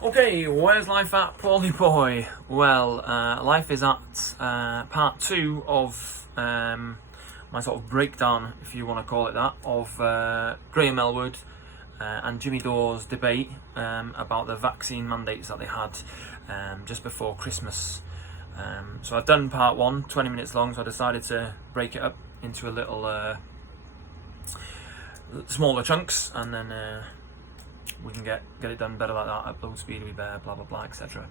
Okay, where's life at, Paulie boy? Well, life is at part 2 of my sort of breakdown, if you want to call it that, of Graham Ellwood and Jimmy Dore's debate about the vaccine mandates that they had just before Christmas. So I've done part 1, 20 minutes long, so I decided to break it up into a little smaller chunks, and then we can get it done better like that. Upload speed will be better, blah blah blah, etc.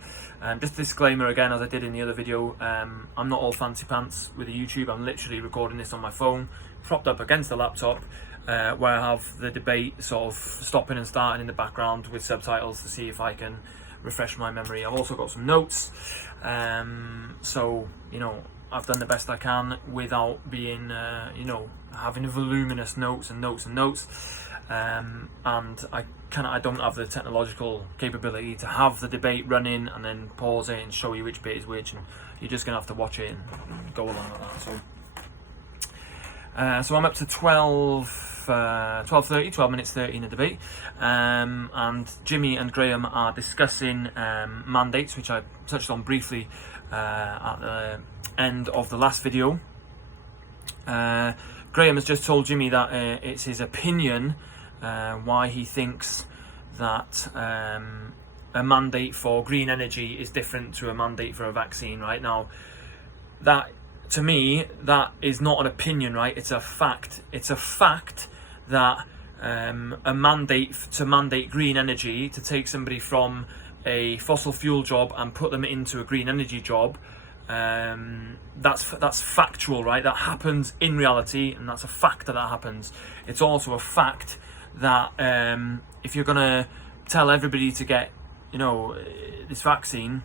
Just a disclaimer again, as I did in the other video, I'm not all fancy pants with the YouTube. I'm literally recording this on my phone, propped up against the laptop, where I have the debate sort of stopping and starting in the background with subtitles to see if I can refresh my memory. I've also got some notes, so you know, I've done the best I can without being, having voluminous notes and notes and notes. And I don't have the technological capability to have the debate running and then pause it and show you which bit is which, and you're just gonna have to watch it and go along like that. So I'm up to 12 minutes 30 in the debate, and Jimmy and Graham are discussing mandates, which I touched on briefly at the end of the last video. Graham has just told Jimmy that it's his opinion why he thinks that a mandate for green energy is different to a mandate for a vaccine. Right now, that to me, that is not an opinion, right? It's a fact. It's a fact that a mandate to mandate green energy, to take somebody from a fossil fuel job and put them into a green energy job, that's factual, right? That happens in reality, and that's a fact that happens. It's also a fact that if you're gonna tell everybody to get, this vaccine,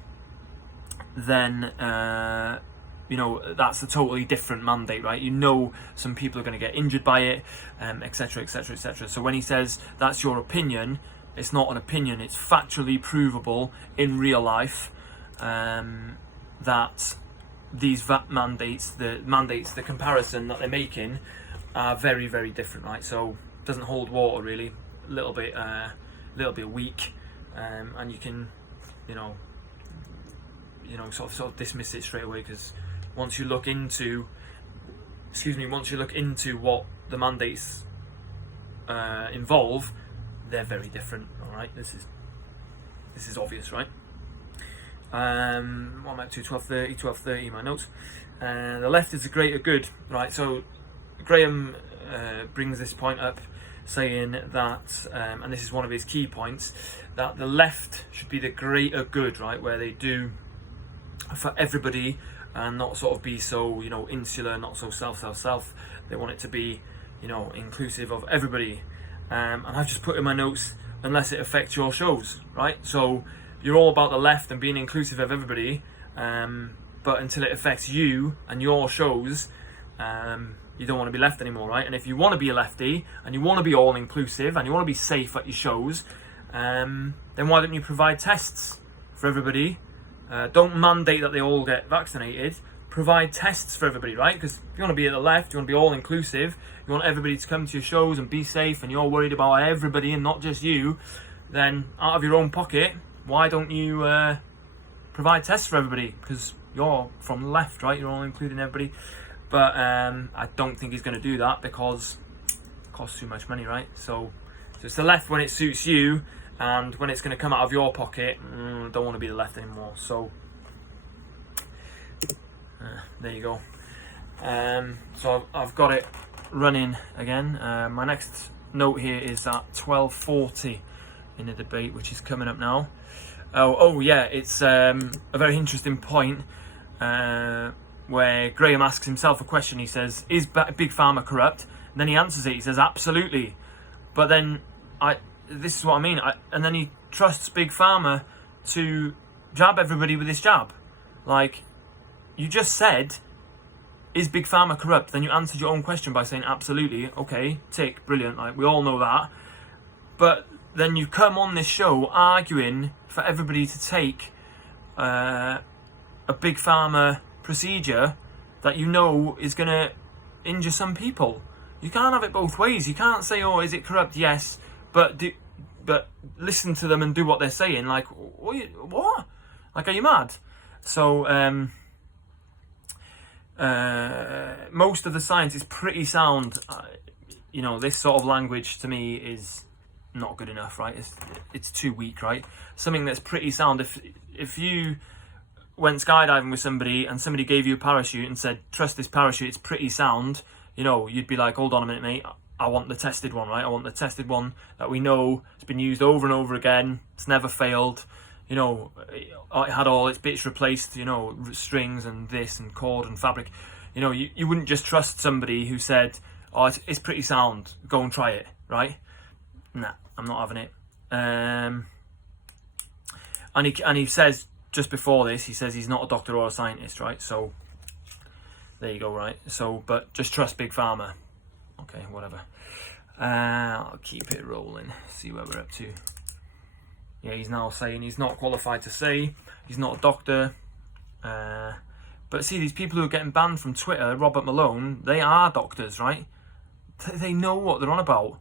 then that's a totally different mandate, right? Some people are going to get injured by it, etc, etc, etc. So when he says that's your opinion, it's not an opinion, it's factually provable in real life, that these mandates, the comparison that they're making, are very, very different, right? So it doesn't hold water really, a little bit weak, and you can, sort of dismiss it straight away, because once you look into what the mandates involve, they're very different. All right, this is obvious, right? What am I up to? 12:30 my notes. The left is the greater good, right? So Graham brings this point up, saying that, and this is one of his key points, that the left should be the greater good, right? Where they do for everybody and not sort of be so, insular, not so self. They want it to be, inclusive of everybody. And I've just put in my notes, unless it affects your shows, right? So you're all about the left and being inclusive of everybody, but until it affects you and your shows, you don't want to be left anymore, right? And if you want to be a lefty and you want to be all inclusive and you want to be safe at your shows, then why don't you provide tests for everybody? Don't mandate that they all get vaccinated. Provide tests for everybody, right? Because if you want to be at the left, you want to be all inclusive, you want everybody to come to your shows and be safe, and you're worried about everybody and not just you, then out of your own pocket, why don't you provide tests for everybody? Because you're from the left, right? You're all including everybody. But I don't think he's going to do that, because it costs too much money, right? So it's the left when it suits you, and when it's going to come out of your pocket, don't want to be the left anymore. So there you go. So I've got it running again. My next note here is at 12:40 in the debate, which is coming up now. Oh yeah, it's a very interesting point where Graham asks himself a question. He says, "Is Big Pharma corrupt?" And then he answers it. He says, "Absolutely." But then this is what I mean. And then he trusts Big Pharma to jab everybody with this jab. Like, you just said, "Is Big Pharma corrupt?" Then you answered your own question by saying, "Absolutely." Okay, tick, brilliant. Like, we all know that. But then you come on this show arguing for everybody to take a Big Pharma procedure that is going to injure some people. You can't have it both ways. You can't say, "Oh, is it corrupt?" Yes, but but listen to them and do what they're saying. Like, what? Like, are you mad? So most of the science is pretty sound. This sort of language to me is not good enough, right? It's too weak, right? Something that's pretty sound. If you went skydiving with somebody and somebody gave you a parachute and said, trust this parachute, it's pretty sound, you'd be like, hold on a minute, mate, I want the tested one, right? I want the tested one that we know it's been used over and over again, it's never failed, it had all its bits replaced, strings and this and cord and fabric. You wouldn't just trust somebody who said, oh, it's pretty sound, go and try it, right? Nah, I'm not having it. And he says, just before this, he says he's not a doctor or a scientist, right? So, there you go, right? So, but just trust Big Pharma. Okay, whatever. I'll keep it rolling, see where we're up to. Yeah, he's now saying he's not qualified to say, he's not a doctor. But see, these people who are getting banned from Twitter, Robert Malone, they are doctors, right? They know what they're on about.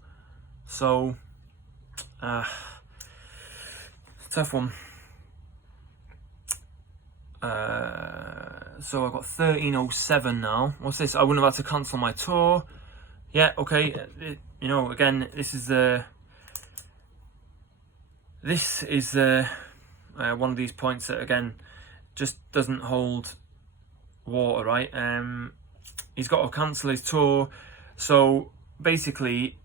So, tough one. So I've got 1307 now. What's this? I wouldn't have had to cancel my tour. Yeah, okay. Again, this is one of these points that again just doesn't hold water, right? He's got to cancel his tour. So basically,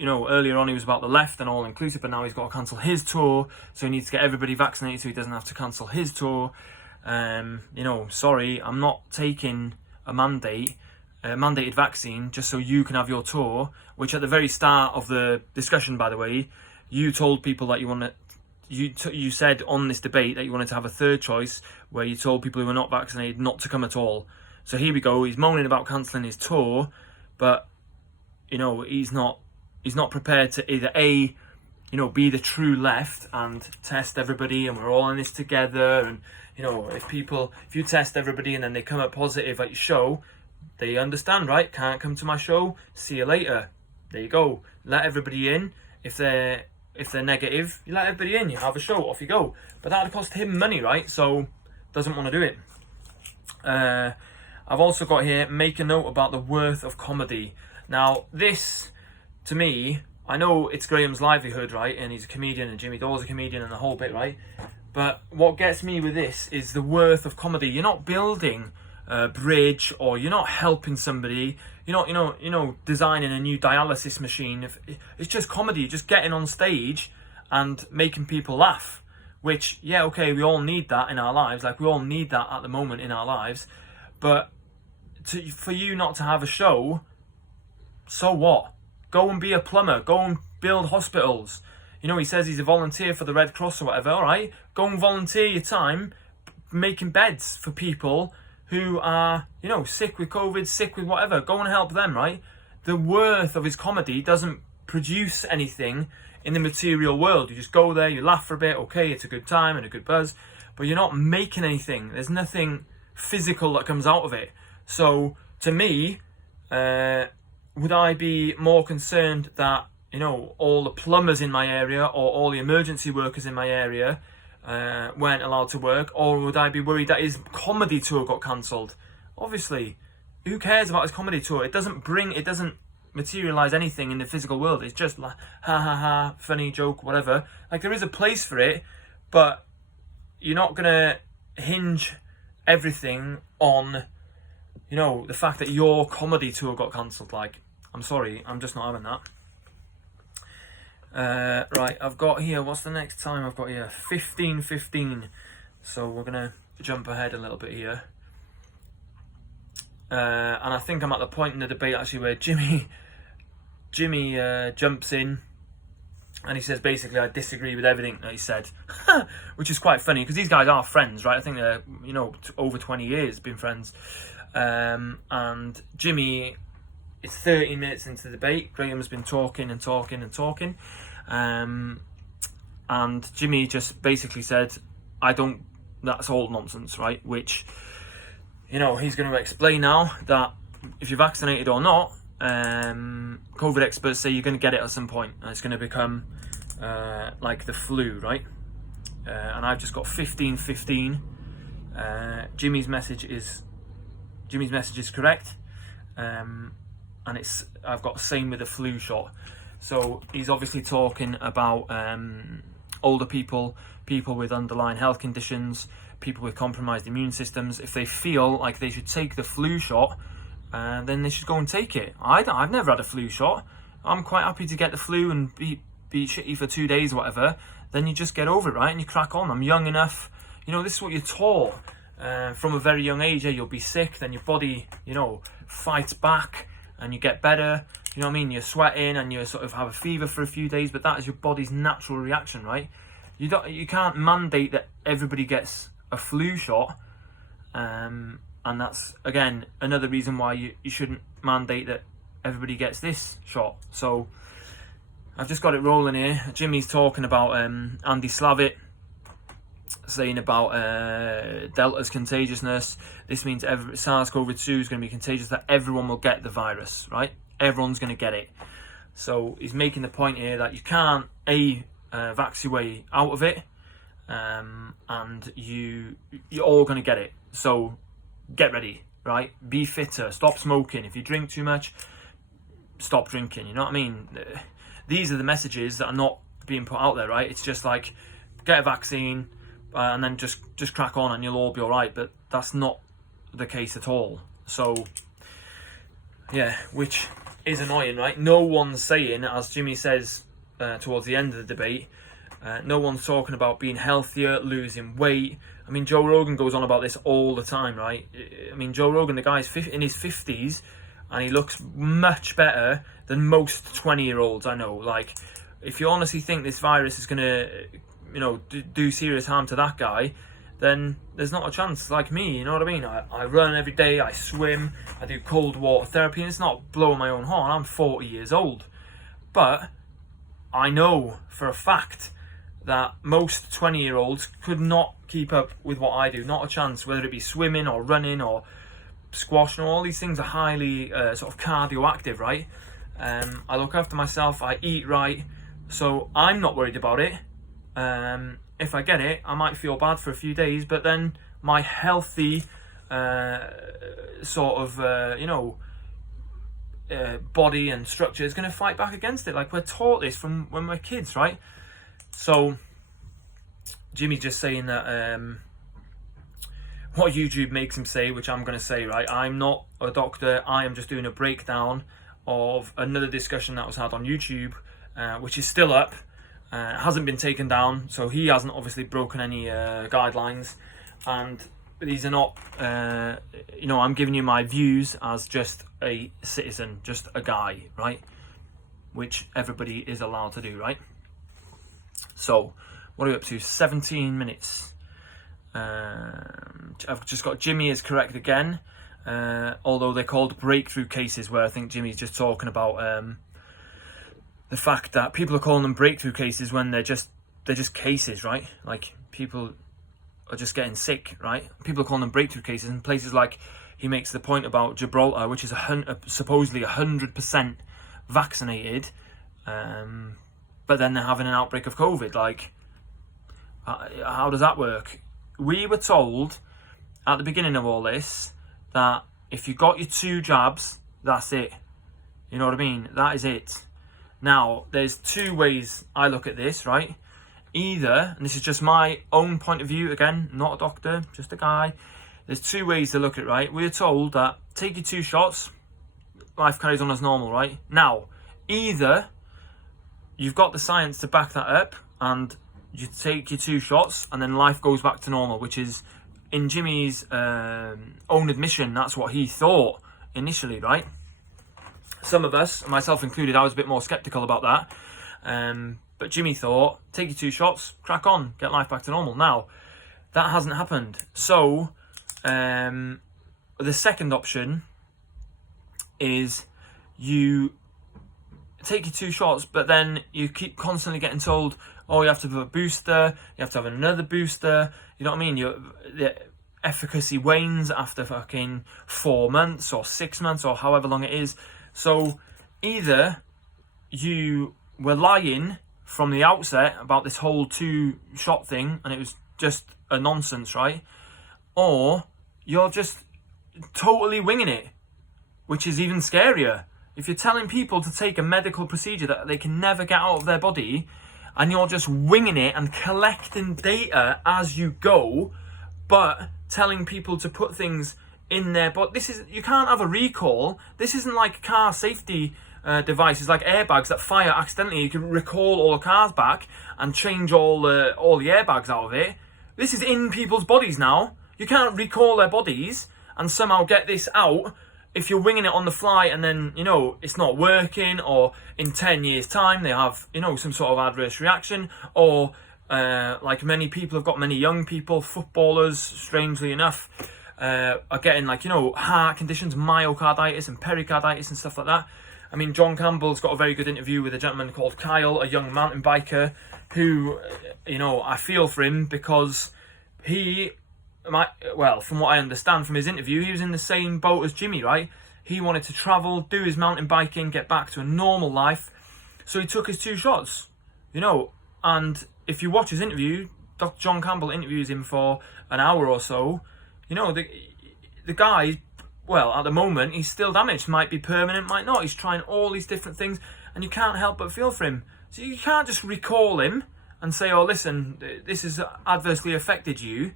earlier on he was about the left and all inclusive, but now he's got to cancel his tour. So he needs to get everybody vaccinated so he doesn't have to cancel his tour. Sorry, I'm not taking a mandated vaccine just so you can have your tour, which at the very start of the discussion, by the way, you told people that you said on this debate that you wanted to have a third choice where you told people who were not vaccinated not to come at all. So here we go, he's moaning about cancelling his tour, but he's not prepared to either be the true left and test everybody and we're all in this together, and if you test everybody and then they come up positive at your show, they understand, right? Can't come to my show, see you later. There you go. Let everybody in. If they're negative, you let everybody in, you have a show, off you go. But that would cost him money, right? So doesn't want to do it. I've also got here, make a note about the worth of comedy. Now this, to me, I know it's Graham's livelihood, right? And he's a comedian and Jimmy Dore's a comedian and the whole bit, right? But what gets me with this is the worth of comedy. You're not building a bridge, or you're not helping somebody. You're not, designing a new dialysis machine. It's just comedy. You're just getting on stage and making people laugh. Which, yeah, okay, we all need that in our lives. Like, we all need that at the moment in our lives. But for you not to have a show, so what? Go and be a plumber. Go and build hospitals. He says he's a volunteer for the Red Cross or whatever. All right, go and volunteer your time making beds for people who are, sick with COVID, sick with whatever. Go and help them, right? The worth of his comedy doesn't produce anything in the material world. You just go there, you laugh for a bit, okay, it's a good time and a good buzz, but you're not making anything. There's nothing physical that comes out of it. So, to me, would I be more concerned that, all the plumbers in my area or all the emergency workers in my area weren't allowed to work, or would I be worried that his comedy tour got cancelled? Obviously, who cares about his comedy tour? It doesn't materialise anything in the physical world. It's just like, ha ha ha, funny joke, whatever. Like, there is a place for it, but you're not gonna hinge everything on, the fact that your comedy tour got cancelled. Like, I'm sorry, I'm just not having that. Right, I've got here, what's the next time I've got here? 15:15. So we're gonna jump ahead a little bit here. And I think I'm at the point in the debate actually where Jimmy jumps in and he says basically, I disagree with everything that he said, which is quite funny because these guys are friends, right? I think they're over 20 years been friends. And Jimmy, it's 30 minutes into the debate. Graham's been talking and talking and talking, and Jimmy just basically said, that's all nonsense, right? Which, he's going to explain now that if you're vaccinated or not, COVID experts say you're going to get it at some point, and it's going to become like the flu, right? And I've just got 15-15. Jimmy's message is correct, and I've got the same with the flu shot. So he's obviously talking about older people with underlying health conditions, people with compromised immune systems. If they feel like they should take the flu shot, then they should go and take it. I've never had a flu shot. I'm quite happy to get the flu and be shitty for 2 days or whatever. Then you just get over it, right? And you crack on. I'm young enough. You know, this is what you're taught from a very young age. You'll be sick, then your body, you know, fights back and you get better. You know what I mean? You're sweating and you sort of have a fever for a few days, but that is your body's natural reaction, right? You can't mandate that everybody gets a flu shot, and that's again another reason why you shouldn't mandate that everybody gets this shot. So I've just got it rolling here. Jimmy's talking about Andy Slavitt saying about Delta's contagiousness. This means SARS-CoV-2 is going to be contagious, that everyone will get the virus, right? Everyone's going to get it. So he's making the point here that you can't vax your way out of it, and you're all going to get it. So get ready, right? Be fitter. Stop smoking. If you drink too much, stop drinking. You know what I mean? These are the messages that are not being put out there, right? It's just like, get a vaccine and then just crack on and you'll all be all right. But that's not the case at all. So yeah, which is annoying, right? No one's saying, as Jimmy says towards the end of the debate, no one's talking about being healthier, losing weight. I mean, Joe Rogan goes on about this all the time, right? I mean, Joe Rogan, the guy's in his 50s and he looks much better than most 20-year-olds I know. Like, if you honestly think this virus is going to, you know, do serious harm to that guy, then there's not a chance. Like me, you know what I mean? I run every day, I swim, I do cold water therapy, and it's not blowing my own horn. I'm 40 years old. But I know for a fact that most 20-year-olds could not keep up with what I do. Not a chance, whether it be swimming or running or squash. All these things are highly sort of cardioactive, right? I look after myself, I eat right, so I'm not worried about it. If I get it, I might feel bad for a few days, but then my healthy sort of body and structure is going to fight back against it. Like, we're taught this from when we're kids, right? So Jimmy's just saying that what YouTube makes him say, which I'm going to say, right? I'm not a doctor. I am just doing a breakdown of another discussion that was had on YouTube, which is still up. Hasn't been taken down, so he hasn't obviously broken any guidelines, and these are not I'm giving you my views as just a citizen, just a guy, right? Which everybody is allowed to do, right? So what are we up to? 17 minutes. I've just got Jimmy is correct again, although they're called breakthrough cases, where I think Jimmy's just talking about the fact that people are calling them breakthrough cases when they're just cases, right? Like, people are just getting sick, right? People are calling them breakthrough cases in places like, he makes the point about Gibraltar, which is supposedly 100% vaccinated, but then they're having an outbreak of COVID. Like, how does that work? We were told at the beginning of all this that if you got your 2 jabs, that's it. You know what I mean? That is it. Now, there's 2 ways I look at this, right? Either, and this is just my own point of view, again, not a doctor, just a guy. There's 2 ways to look at it, right? We're told that take your 2 shots, life carries on as normal, right? Now, either you've got the science to back that up and you take your 2 shots and then life goes back to normal, which is, in Jimmy's own admission, that's what he thought initially, right? Some of us, myself included, I was a bit more sceptical about that. But Jimmy thought, take your 2 shots, crack on, get life back to normal. Now, that hasn't happened. So, the second option is you take your 2 shots, but then you keep constantly getting told, oh, you have to have a booster, you have to have another booster. You know what I mean? The efficacy wanes after fucking 4 months or 6 months or however long it is. So either you were lying from the outset about this whole 2-shot thing and it was just a nonsense, right? Or you're just totally winging it, which is even scarier. If you're telling people to take a medical procedure that they can never get out of their body and you're just winging it and collecting data as you go, but telling people to put things in their body, you can't have a recall. This isn't like car safety devices like airbags that fire accidentally. You can recall all the cars back and change all the airbags out of it. This is in people's bodies now. You can't recall their bodies and somehow get this out if you're winging it on the fly and then, it's not working, or in 10 years time they have, some sort of adverse reaction, or like many young people, footballers, strangely enough, are getting heart conditions, myocarditis and pericarditis and stuff like that. I mean, John Campbell's got a very good interview with a gentleman called Kyle, a young mountain biker who, I feel for him because from what I understand from his interview, he was in the same boat as Jimmy, right? He wanted to travel, do his mountain biking, get back to a normal life. So he took his 2 shots, and if you watch his interview, Dr. John Campbell interviews him for an hour or so. The guy, at the moment, he's still damaged. Might be permanent, might not. He's trying all these different things, and you can't help but feel for him. So you can't just recall him and say, oh, listen, this has adversely affected you.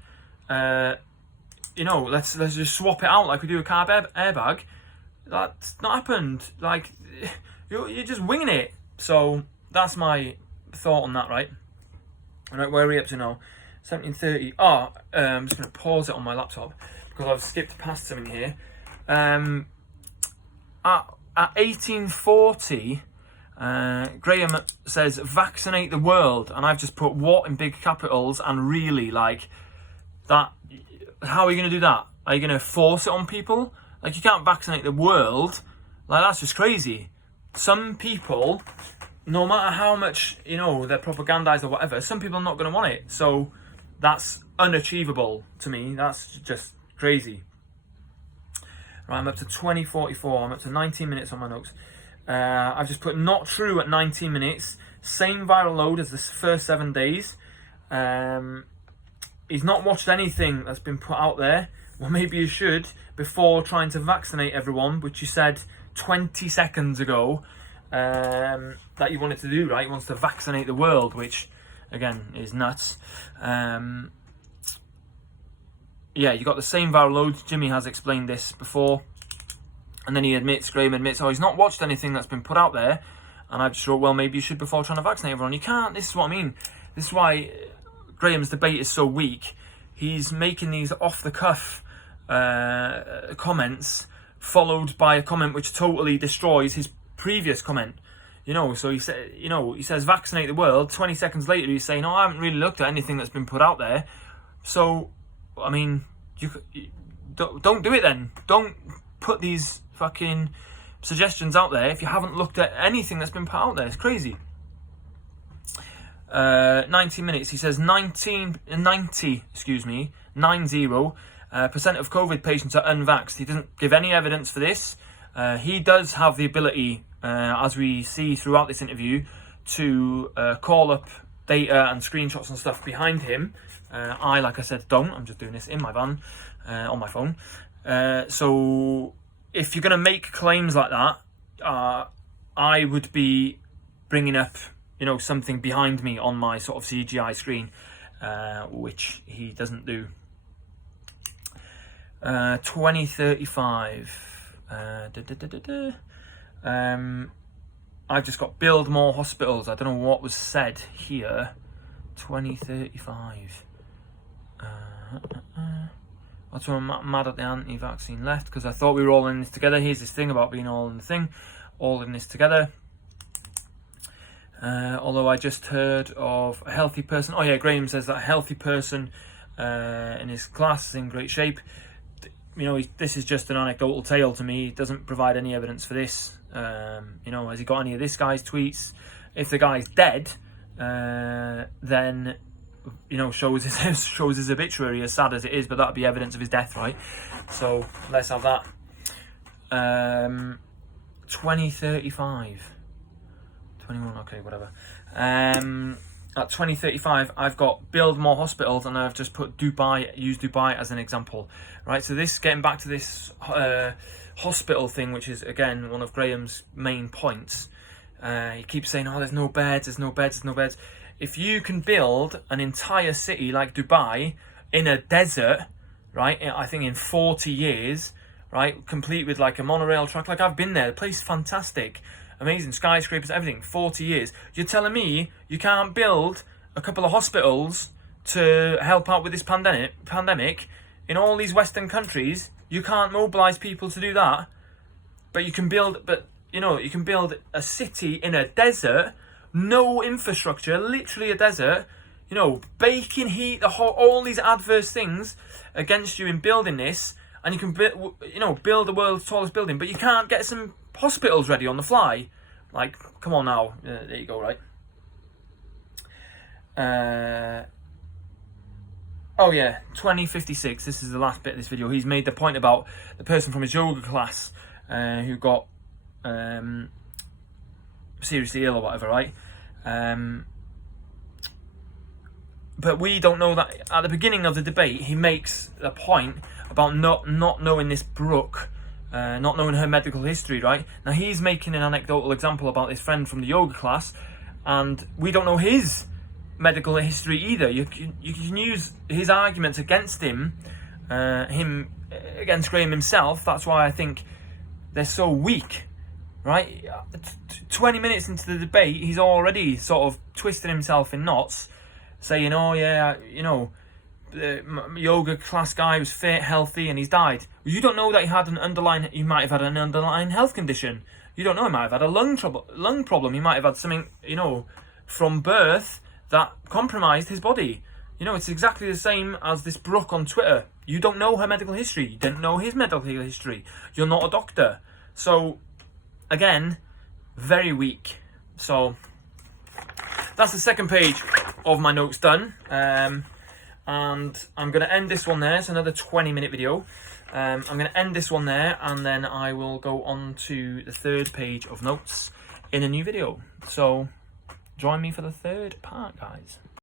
Let's just swap it out like we do a car airbag. That's not happened. Like, you're just winging it. So that's my thought on that, right? Right, where are we up to now? 17:30. I'm just going to pause it on my laptop because I've skipped past something here. At 18:40, Graham says, vaccinate the world. And I've just put what in big capitals, and really, like, that. How are you going to do that? Are you going to force it on people? Like, you can't vaccinate the world. Like, that's just crazy. Some people, no matter how much, they're propagandized or whatever, some people are not going to want it. So that's unachievable to me. That's just crazy. Right, I'm up to 20:44. I'm up to 19 minutes on my notes. I've just put not true at 19 minutes. Same viral load as the first 7 days. He's not watched anything that's been put out there. Well, maybe you should, before trying to vaccinate everyone, which you said 20 seconds ago that you wanted to do, right? He wants to vaccinate the world, which, again, is nuts. You got the same viral loads. Jimmy has explained this before. And then Graham admits, he's not watched anything that's been put out there. And I just wrote, well, maybe you should before trying to vaccinate everyone. You can't. This is what I mean. This is why Graham's debate is so weak. He's making these off-the-cuff comments, followed by a comment which totally destroys his previous comment. So he says vaccinate the world. 20 seconds later, he's saying, I haven't really looked at anything that's been put out there. So, I mean, don't do it then. Don't put these fucking suggestions out there if you haven't looked at anything that's been put out there. It's crazy. 19 minutes. He says 90% of COVID patients are unvaxxed. He doesn't give any evidence for this. He does have the ability, as we see throughout this interview, to call up data and screenshots and stuff behind him. I, like I said, don't. I'm just doing this in my van, on my phone. So if you're going to make claims like that, I would be bringing up, something behind me on my sort of CGI screen, which he doesn't do. 2035. I've just got build more hospitals. I don't know what was said here. 2035. That's why I'm mad at the anti-vaccine left, because I thought we were all in this together. Here's this thing about being all in this together. Although I just heard of a healthy person. Graham says that a healthy person in his class is in great shape. This is just an anecdotal tale to me. It doesn't provide any evidence for this. Has he got any of this guy's tweets? If the guy's dead, then shows his obituary, as sad as it is, but that'd be evidence of his death, right? So let's have that. 2035. 21, okay, whatever. At 2035, I've got build more hospitals, and I've just put Dubai, use Dubai as an example, right? So this, getting back to this hospital thing, which is, again, one of Graham's main points. He keeps saying, oh, there's no beds, there's no beds, there's no beds. If you can build an entire city like Dubai in a desert, right, I think in 40 years, right, complete with like a monorail track, like I've been there, the place is fantastic. Amazing skyscrapers, everything, 40 years. You're telling me you can't build a couple of hospitals to help out with this pandemic in all these Western countries? You can't mobilize people to do that, but you can build, you can build a city in a desert, no infrastructure, literally a desert, baking heat, all these adverse things against you in building this, and you can build the world's tallest building, but you can't get some hospitals ready on the fly. Like, come on now. There you go, right? Oh yeah, 2056. This is the last bit of this video. He's made the point about the person from his yoga class who got seriously ill or whatever, right? But we don't know that. At the beginning of the debate, he makes a point about not knowing this Brooke, not knowing her medical history, right? Now he's making an anecdotal example about his friend from the yoga class, and we don't know his medical history either. You can use his arguments against him against Graham himself. That's why I think they're so weak, right? 20 minutes into the debate, he's already sort of twisting himself in knots, saying, oh yeah, the yoga class guy was fit, healthy, and he's died. Well, you don't know that he might have had an underlying health condition. You don't know, he might have had a lung problem. He might have had something, from birth that compromised his body. It's exactly the same as this Brooke on Twitter. You don't know her medical history. You don't know his medical history. You're not a doctor. So, again, very weak. So, that's the second page of my notes done. And I'm going to end this one there. It's another 20-minute video. I'm going to end this one there, and then I will go on to the third page of notes in a new video. So join me for the third part, guys.